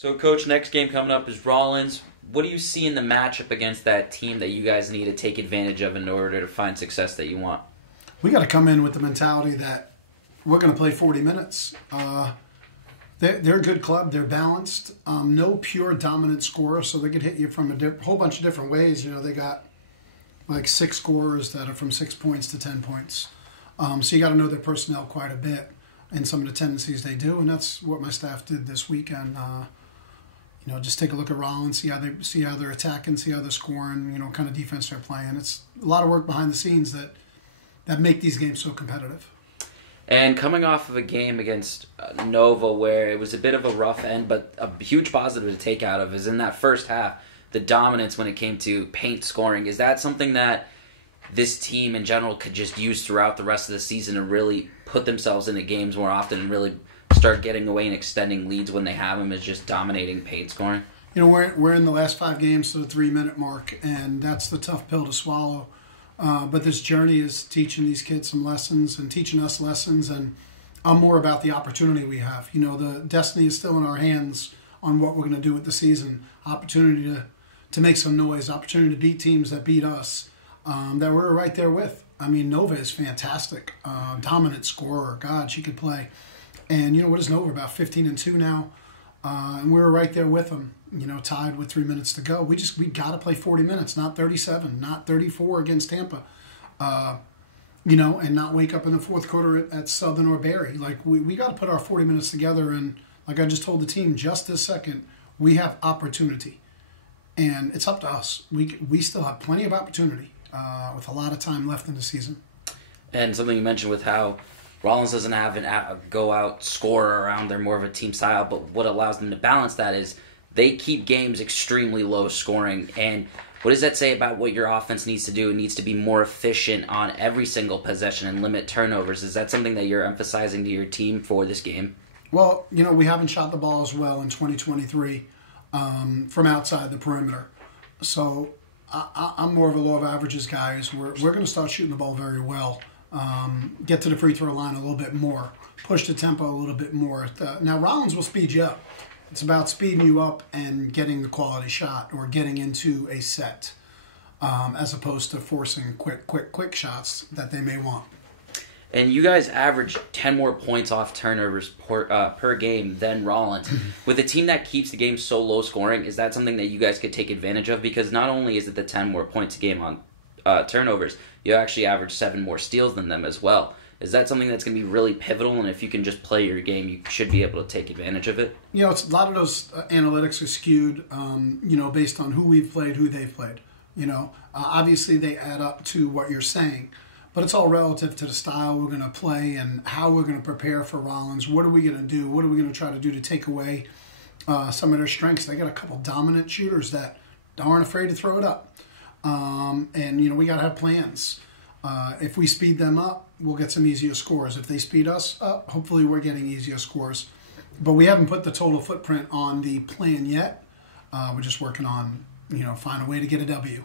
So, Coach, next game coming up is Rollins. What do you see in the matchup against that team that you guys need to take advantage of in order to find success that you want? We got to come in with the mentality that we're going to play 40 minutes. They're a good club. They're balanced. No pure dominant scorer, so they could hit you from a whole bunch of different ways. You know, they got like 6 scorers that are from 6 points to 10 points. So you got to know their personnel quite a bit and some of the tendencies they do, and that's what my staff did this weekend. You know, just take a look at Rollins, see how they're attacking, see how they're scoring. You know, what kind of defense they're playing. It's a lot of work behind the scenes that make these games so competitive. And coming off of a game against Nova where it was a bit of a rough end, but a huge positive to take out of is in that first half, the dominance when it came to paint scoring. Is that something that this team in general could just use throughout the rest of the season to really put themselves into games more often and really start getting away and extending leads when they have them, is just dominating paint scoring? You know, we're in the last 5 games to the 3-minute mark, and that's the tough pill to swallow. But this journey is teaching these kids some lessons and teaching us lessons, and I'm more about the opportunity we have. You know, the destiny is still in our hands on what we're going to do with the season. Opportunity to make some noise, opportunity to beat teams that beat us, that we're right there with. I mean, Nova is fantastic. Dominant scorer. God, she could play. And, you know, what is Nova, about 15-2 now? And we were right there with them, you know, tied with 3 minutes to go. We got to play 40 minutes, not 37, not 34 against Tampa. You know, and not wake up in the fourth quarter at Southern or Barry. Like, we got to put our 40 minutes together. And like I just told the team just this second, we have opportunity. And it's up to us. We still have plenty of opportunity with a lot of time left in the season. And something you mentioned with how Rollins doesn't have a go-out scorer around. They're more of a team style, but what allows them to balance that is they keep games extremely low scoring. And what does that say about what your offense needs to do? It needs to be more efficient on every single possession and limit turnovers. Is that something that you're emphasizing to your team for this game? Well, you know, we haven't shot the ball as well in 2023 from outside the perimeter. So I'm more of a law of averages guy. We're going to start shooting the ball very well. Get to the free throw line a little bit more, push the tempo a little bit more. Now, Rollins will speed you up. It's about speeding you up and getting the quality shot or getting into a set as opposed to forcing quick shots that they may want. And you guys average 10 more points off turnovers per game than Rollins. With a team that keeps the game so low scoring, is that something that you guys could take advantage of? Because not only is it the 10 more points a game on turnovers, you actually average 7 more steals than them as well. Is that something that's going to be really pivotal? And if you can just play your game, you should be able to take advantage of it? You know, a lot of those analytics are skewed, you know, based on who we've played, who they've played. You know, obviously they add up to what you're saying, but it's all relative to the style we're going to play and how we're going to prepare for Rollins. What are we going to do? What are we going to try to do to take away some of their strengths? They got a couple dominant shooters that aren't afraid to throw it up. And, you know, we got to have plans. If we speed them up, we'll get some easier scores. If they speed us up, hopefully we're getting easier scores. But we haven't put the total footprint on the plan yet. We're just working on, you know, find a way to get a W.